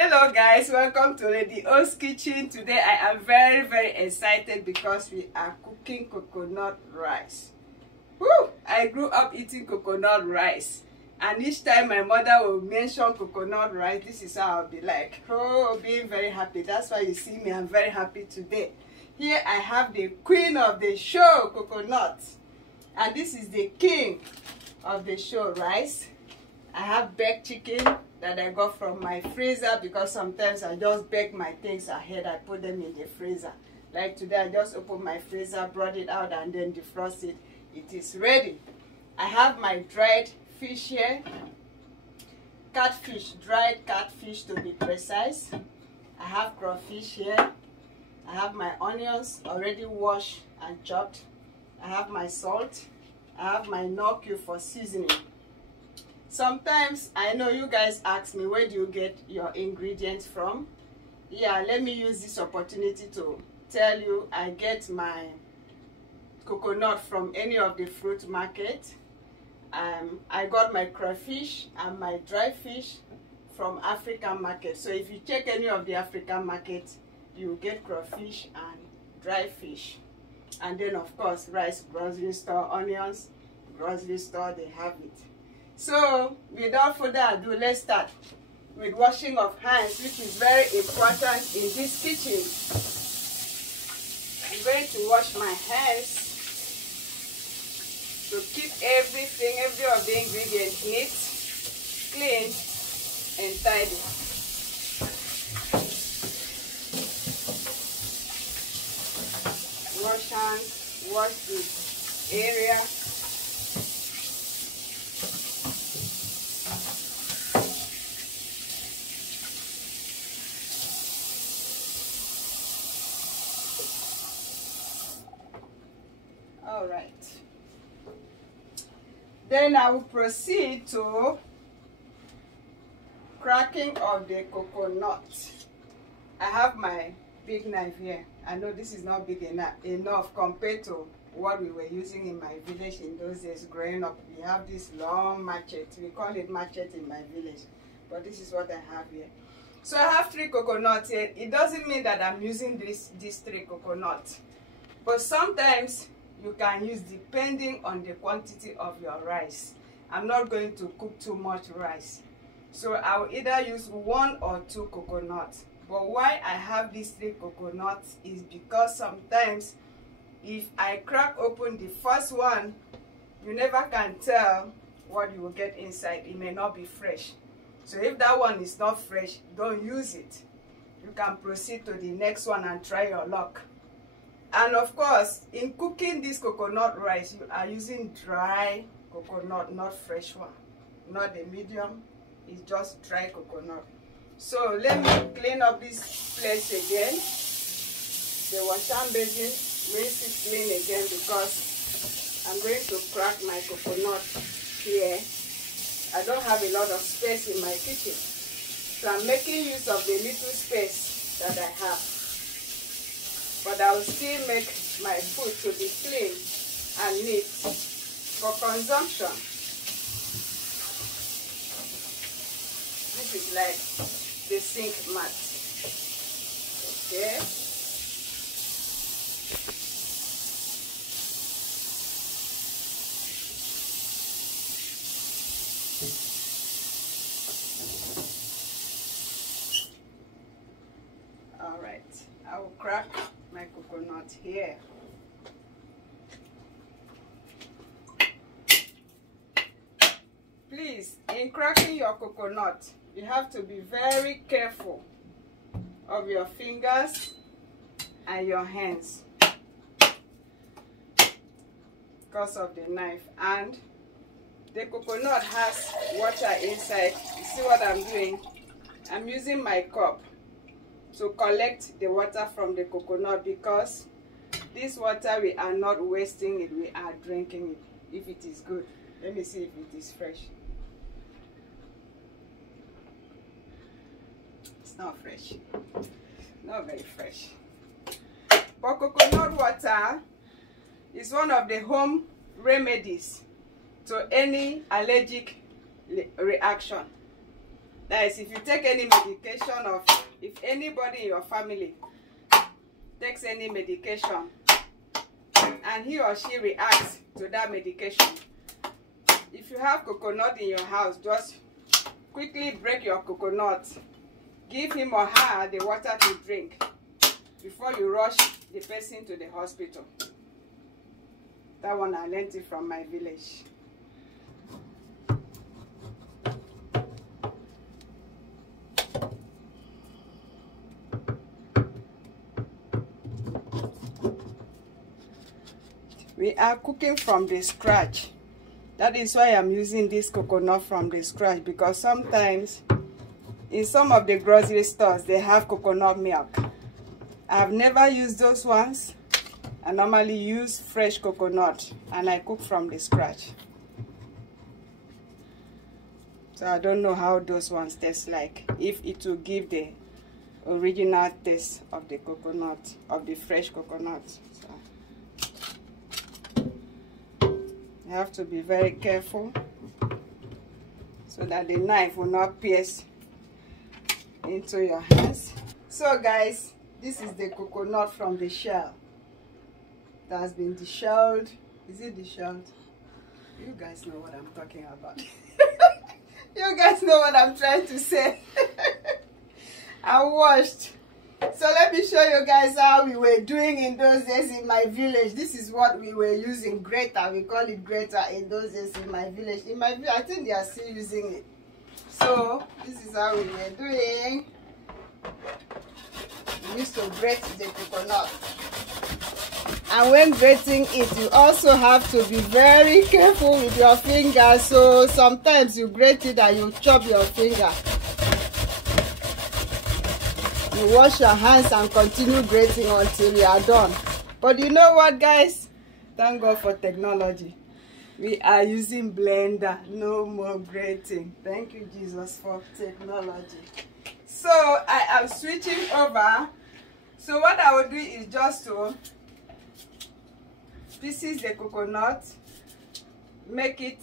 Hello guys, welcome to Lady O's kitchen. Today I am very excited because we are cooking coconut rice. Woo! I grew up eating coconut rice, and each time my mother will mention coconut rice, this is how I'll be like, oh, being very happy. That's why you see me, I'm very happy today. Here I have the queen of the show, coconut, and this is the king of the show, rice. I have baked chicken that I got from my freezer because sometimes I just bake my things ahead. I put them in the freezer. Like today, I just opened my freezer, brought it out, and then defrost it. It is ready. I have my dried fish here. Catfish, dried catfish to be precise. I have crayfish here. I have my onions already washed and chopped. I have my salt. I have my knorr cube for seasoning. Sometimes I know you guys ask me, where do you get your ingredients from? Yeah, let me use this opportunity to tell you I get my coconut from any of the fruit market. I got my crayfish and my dry fish from African market. So if you check any of the African market, you get crayfish and dry fish. And then of course rice, grocery store, onions, grocery store, they have it. So, without further ado, let's start with washing of hands, which is very important in this kitchen. I'm going to wash my hands to keep everything, every of the ingredients neat, clean, and tidy. Wash hands, wash the area. Alright, then I will proceed to cracking of the coconut. I have my big knife here. I know this is not big enough compared to what we were using in my village in those days growing up. We have this long machete. We call it machete in my village, but this is what I have here. So I have 3 coconuts here. It doesn't mean that I'm using these 3 coconuts, but sometimes you can use depending on the quantity of your rice. I'm not going to cook too much rice, so I will either use 1 or 2 coconuts. But why I have these 3 coconuts is because sometimes if I crack open the first one, you never can tell what you will get inside. It may not be fresh. So if that one is not fresh, don't use it. You can proceed to the next one and try your luck. And of course, in cooking this coconut rice, you are using dry coconut, not fresh one. Not the medium, it's just dry coconut. So let me clean up this place again. The washing basin, rinse it clean again because I'm going to crack my coconut here. I don't have a lot of space in my kitchen, so I'm making use of the little space that I have. But I will still make my food to be clean and neat for consumption. This is like the sink mat. Okay. All right. I will crack my coconut here. Please, in cracking your coconut, you have to be very careful of your fingers and your hands because of the knife. And the coconut has water inside. You see what I'm doing? I'm using my cup to collect the water from the coconut because this water we are not wasting it, we are drinking it if it is good. Let me see if it is fresh. It's not fresh, not very fresh. But coconut water is one of the home remedies to any allergic reaction. That is, if you take any medication, or if anybody in your family takes any medication and he or she reacts to that medication, if you have coconut in your house, just quickly break your coconut, give him or her the water to drink before you rush the person to the hospital. That one I learned it from my village. We are cooking from the scratch. That is why I'm using this coconut from the scratch, because sometimes in some of the grocery stores they have coconut milk. I've never used those ones. I normally use fresh coconut and I cook from the scratch. So I don't know how those ones taste like, if it will give the original taste of the coconut, of the fresh coconut. So you have to be very careful so that the knife will not pierce into your hands. So guys, this is the coconut from the shell that has been deshelled. Is it deshelled? You guys know what I'm talking about. You guys know what I'm trying to say. I washed. So let me show you guys how we were doing in those days in my village. This is what we were using, grater. We call it grater in those days in my village. In my village, I think they are still using it. So this is how we were doing. We used to grate the coconut. And when grating it, you also have to be very careful with your fingers. So sometimes you grate it and you chop your finger. You wash your hands and continue grating until you are done. But you know what, guys? Thank God for technology. We are using blender. No more grating. Thank you, Jesus, for technology. So I am switching over. So what I will do is just to pieces the coconut, make it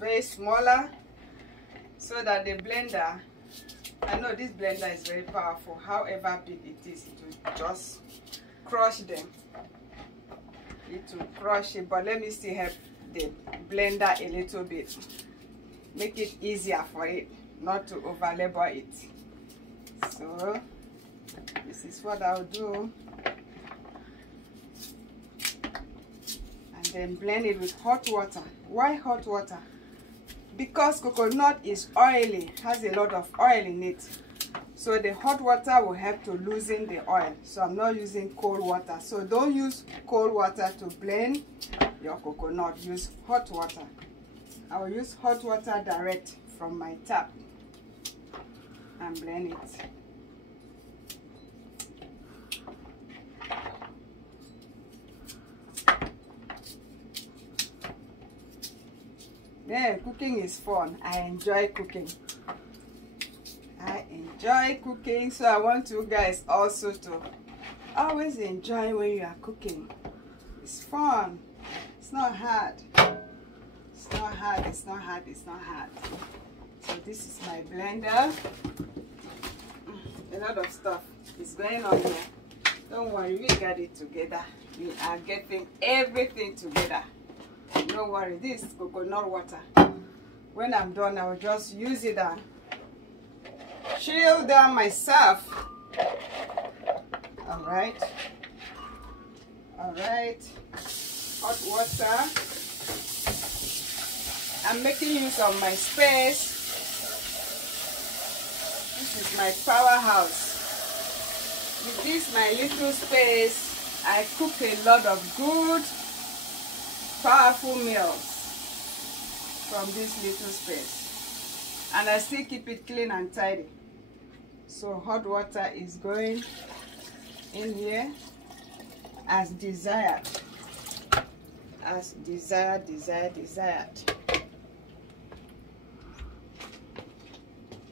very smaller so that the blender, I know this blender is very powerful, however big it is, it will just crush them. It will crush it, but let me still help the blender a little bit. Make it easier for it, not to over labor it. So this is what I'll do. And then blend it with hot water. Why hot water? Because coconut is oily, has a lot of oil in it. So the hot water will help to loosen the oil. So I'm not using cold water. So don't use cold water to blend your coconut. Use hot water. I will use hot water direct from my tap and blend it. Yeah, cooking is fun. I enjoy cooking. I enjoy cooking, so I want you guys also to always enjoy when you are cooking. It's fun. It's not hard. It's not hard. It's not hard. It's not hard. So this is my blender. A lot of stuff is going on here. Don't worry, we got it together. We are getting everything together. Don't worry, this is coconut water. When I'm done, I will just use it and chill down myself. Alright. Alright. Hot water. I'm making use of my space. This is my powerhouse. With this, my little space, I cook a lot of good, powerful meals from this little space, and I still keep it clean and tidy. So hot water is going in here as desired, desired.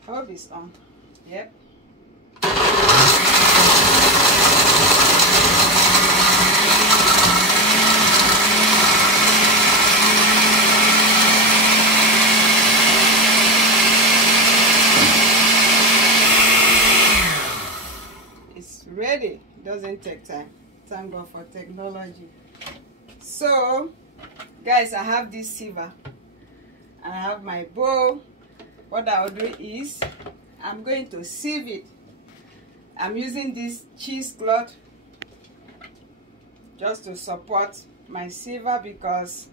Hope it's on. Yep. doesn't take time. Thank God for technology. So guys, I have this sieve. I have my bowl. What I'll do is I'm going to sieve it. I'm using this cheesecloth just to support my sieve because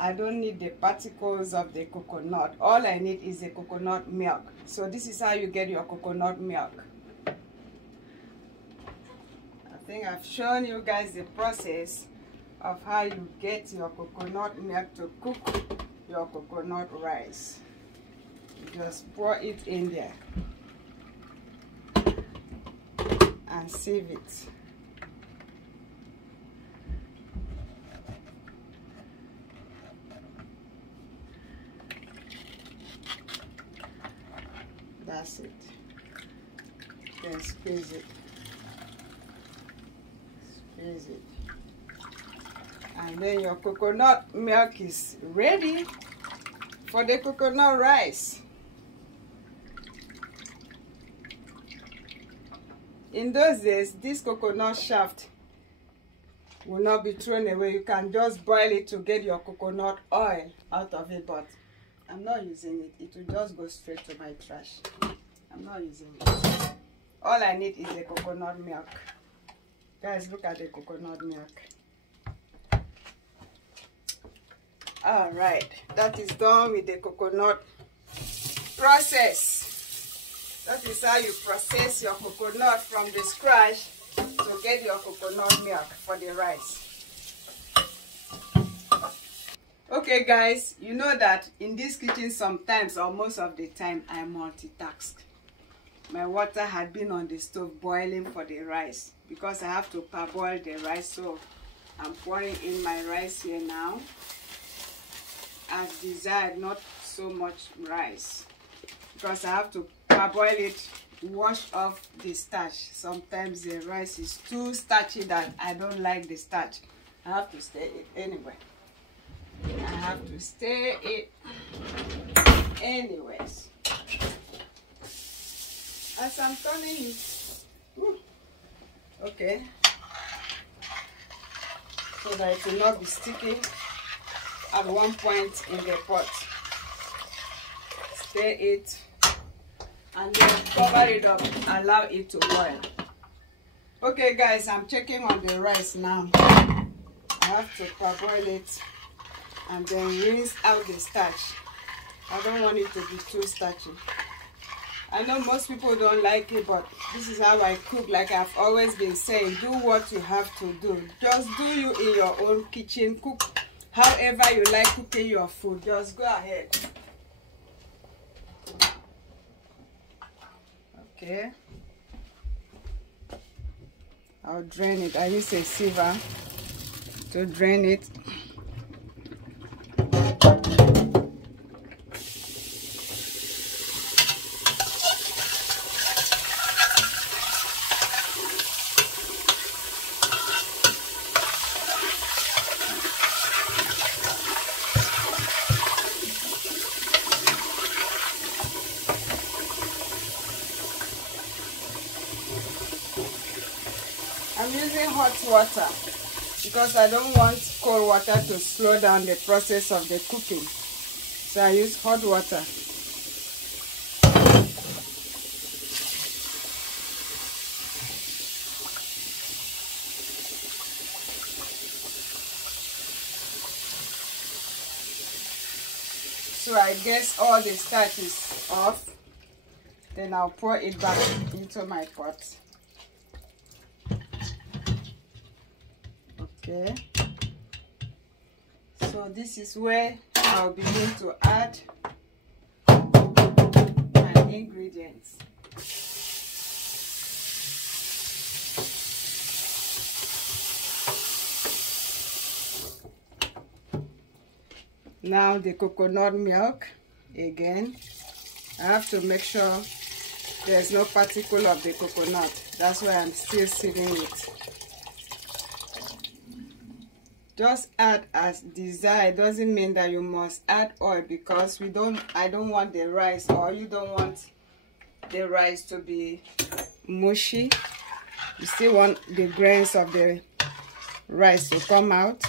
I don't need the particles of the coconut. All I need is the coconut milk. So this is how you get your coconut milk. I think I've shown you guys the process of how you get your coconut milk to cook your coconut rice. You just pour it in there and sieve it. That's it. Then squeeze it. Squeeze it. And then your coconut milk is ready for the coconut rice. In those days, this coconut shaft will not be thrown away. You can just boil it to get your coconut oil out of it, but I'm not using it. It will just go straight to my trash. I'm not using it. All I need is the coconut milk. Guys, look at the coconut milk. Alright, that is done with the coconut process. That is how you process your coconut from the scratch to get your coconut milk for the rice. Okay guys, you know that in this kitchen sometimes or most of the time I multitask. My water had been on the stove boiling for the rice because I have to parboil the rice, so I'm pouring in my rice here now. As desired, not so much rice because I have to parboil it, wash off the starch. Sometimes the rice is too starchy that I don't like the starch. I have to stir it anyway. I have to stir it anyways. As I'm turning it, okay, so that it will not be sticky at one point in the pot. Stir it and then cover it up, allow it to boil. Okay guys, I'm checking on the rice now. I have to parboil it and then rinse out the starch. I don't want it to be too starchy. I know most people don't like it, but this is how I cook. Like I've always been saying, do what you have to do. Just do you in your own kitchen. Cook however you like cooking your food. Just go ahead. Okay. I'll drain it. I use a sieve to drain it. I'm using hot water because I don't want cold water to slow down the process of the cooking. So I use hot water. So I guess all the starch is off. Then I'll pour it back into my pot. Okay, so this is where I'll begin to add my ingredients. Now the coconut milk again. I have to make sure there's no particle of the coconut. That's why I'm still sieving it. Just add as desired. Doesn't mean that you must add oil because I don't want the rice, or you don't want the rice to be mushy. You still want the grains of the rice to come out.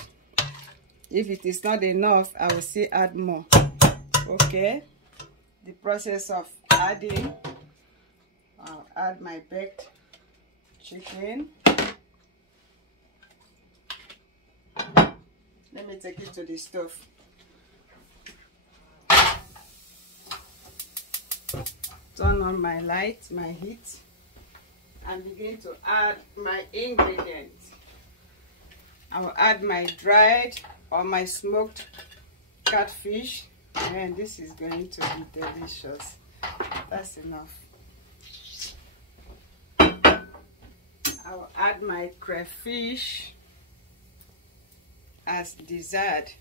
If it is not enough, I will still add more. Okay, the process of adding, I'll add my baked chicken. Let me take it to the stove. Turn on my light, my heat, and begin to add my ingredients. I will add my dried or my smoked catfish, and this is going to be delicious. That's enough. I will add my crayfish as desired.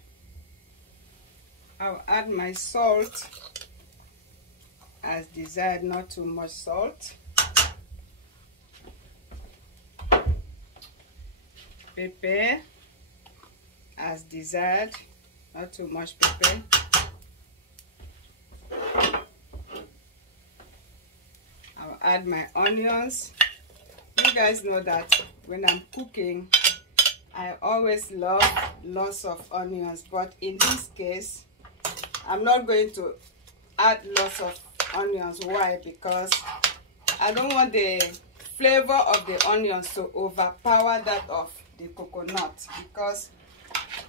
I will add my salt as desired, not too much salt. Pepper as desired, not too much pepper. I will add my onions. You guys know that when I'm cooking, I always love lots of onions, but in this case, I'm not going to add lots of onions. Why? Because I don't want the flavor of the onions to overpower that of the coconut, because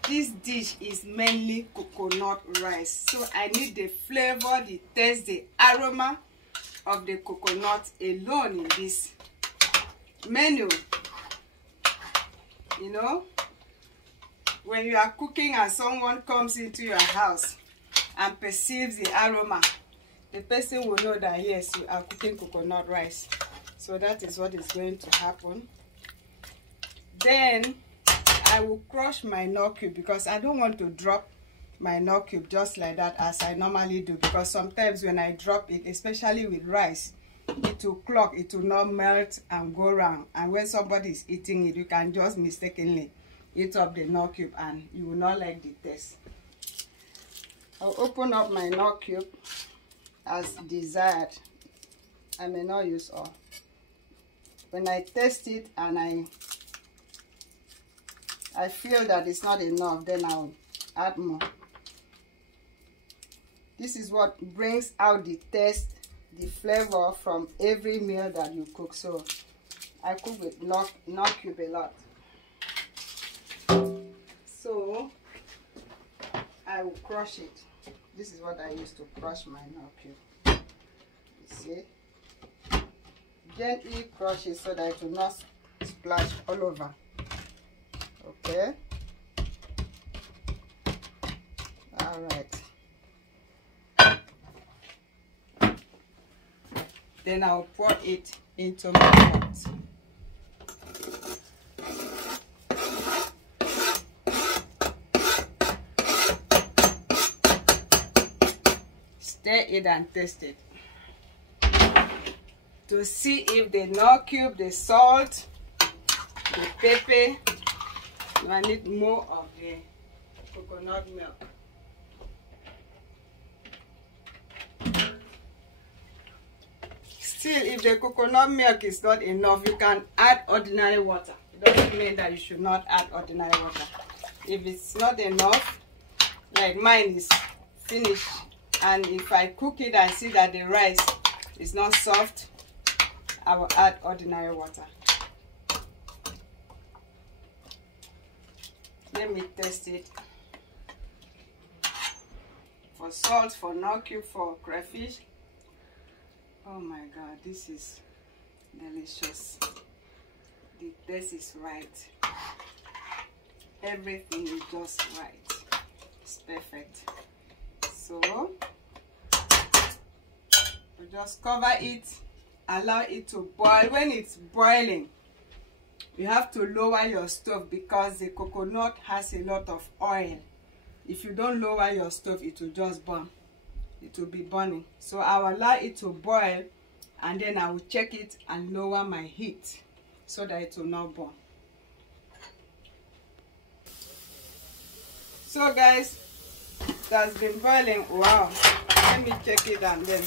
this dish is mainly coconut rice, so I need the flavor, the taste, the aroma of the coconut alone in this menu. You know, when you are cooking and someone comes into your house and perceives the aroma, the person will know that yes, you are cooking coconut rice. So that is what is going to happen. Then I will crush my nut cube, because I don't want to drop my nut cube just like that as I normally do, because sometimes when I drop it, especially with rice, it will clog, it will not melt and go round, and when somebody is eating it, you can just mistakenly eat up the nut cube and you will not like the taste. I'll open up my nut cube as desired. I may not use all. When I taste it and I feel that it's not enough, then I'll add more. This is what brings out the taste, the flavor from every meal that you cook. So I cook with nut cube a lot. So I will crush it. This is what I use to crush my nut cube. You see? Gently crush it so that it will not splash all over. Okay? Alright. Then I'll pour it into my pot. Stir it and taste it to see if the nut cube, the salt, the pepper, I need more of the coconut milk. Still, if the coconut milk is not enough, you can add ordinary water. It doesn't mean that you should not add ordinary water. If it's not enough, like mine is finished, and if I cook it and see that the rice is not soft, I will add ordinary water. Let me taste it. For salt, for nut cube, for crayfish. Oh my God, this is delicious. The taste is right. Everything is just right. It's perfect. So we just cover it, allow it to boil. When it's boiling, you have to lower your stove because the coconut has a lot of oil. If you don't lower your stove, it will just burn. It will be burning. So I'll allow it to boil, and then I will check it and lower my heat so that it will not burn. So guys, it has been boiling. Wow. Let me check it and then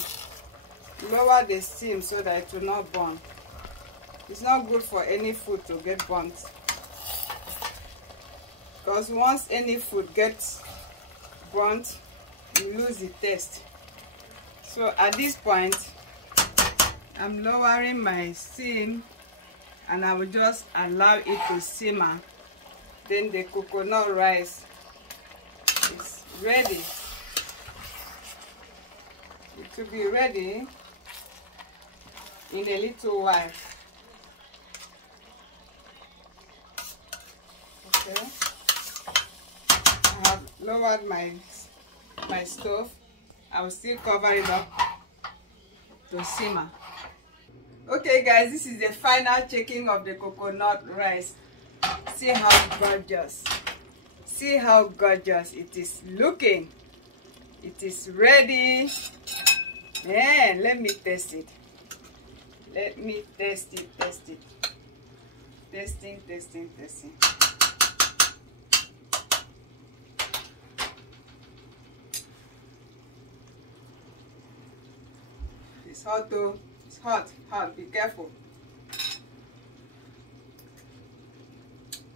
lower the steam so that it will not burn. It's not good for any food to get burnt, because once any food gets burnt, you lose the taste. So at this point, I'm lowering my steam and I will just allow it to simmer. Then the coconut rice is ready. It will be ready in a little while. Okay. I have lowered my stove. I will still cover it up to simmer. Okay guys, this is the final checking of the coconut rice. See how gorgeous. See how gorgeous it is looking. It is ready. And let me test it. Let me test it. Testing. It's hot though. It's hot. Be careful.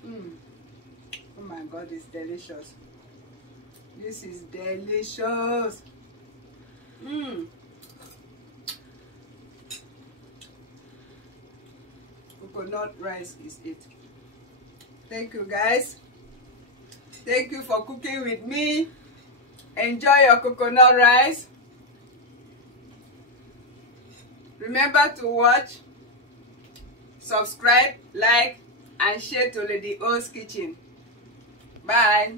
Oh my God, it's delicious. This is delicious. Coconut rice is it. Thank you guys. Thank you for cooking with me. Enjoy your coconut rice. Remember to watch, subscribe, like, and share to Lady O's Kitchen. Bye.